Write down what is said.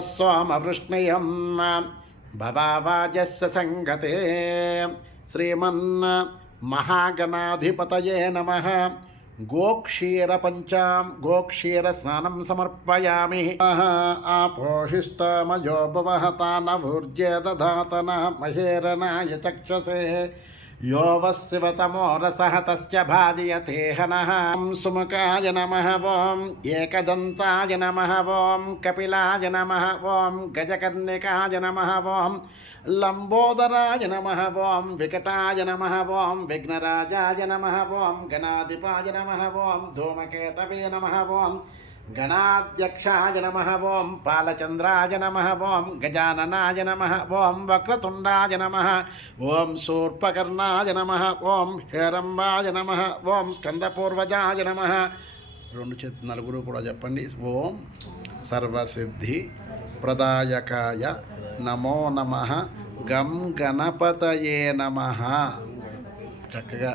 सोमवृष्णयं भवावाजस्य संगते श्रीमन्महागणाधिपतये नमः। गोक्षीरस्नानं समर्पयामि। आपोहिष्टमयो भवहता नभूर्जे दधातन महेरनाय चक्षसे यो वस्यवतमो रसः तस्य भाजयते हनः। सुमुखाय नमः ॐ एकदन्ताय नमः ॐ कपिलाय नमः ॐ गजकर्णिकाय नमः ॐ लंबोदराय नमः ॐ विकटाय नमः ॐ विघ्नराजाय नमः ॐ गणाधिपाय नमः ॐ धूमकेतवे नमः ॐ गणाध्यक्षाय नमः ॐ पालचंद्राय नमः ॐ गजाननाय नमः ॐ वक्रतुंडाय नमः ॐ शूर्पकर्णाय नमः ॐ हेरंबाय नमः ॐ स्कंदपूर्वजाय नमः। రెండు చేతులు నలుగురు కూడా చెప్పండి. ఓం సర్వసిద్ధి ప్రదాయకాయ నమో నమః గం గణపతయే నమః. చక్కగా